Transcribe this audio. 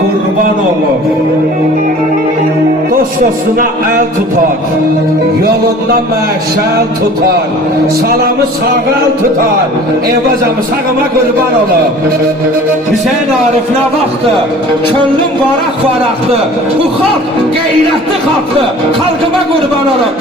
qurban olur. Dost dostuna el tutar, yolunda məşəl tutar, salamı sağal tutar, evvazamı sağıma qurban olur. Hüseyin Arif nə vaxtı, könlüm varaq-varaqdır, bu xalq qeyrətli xalqdır, xalqıma qurban olur.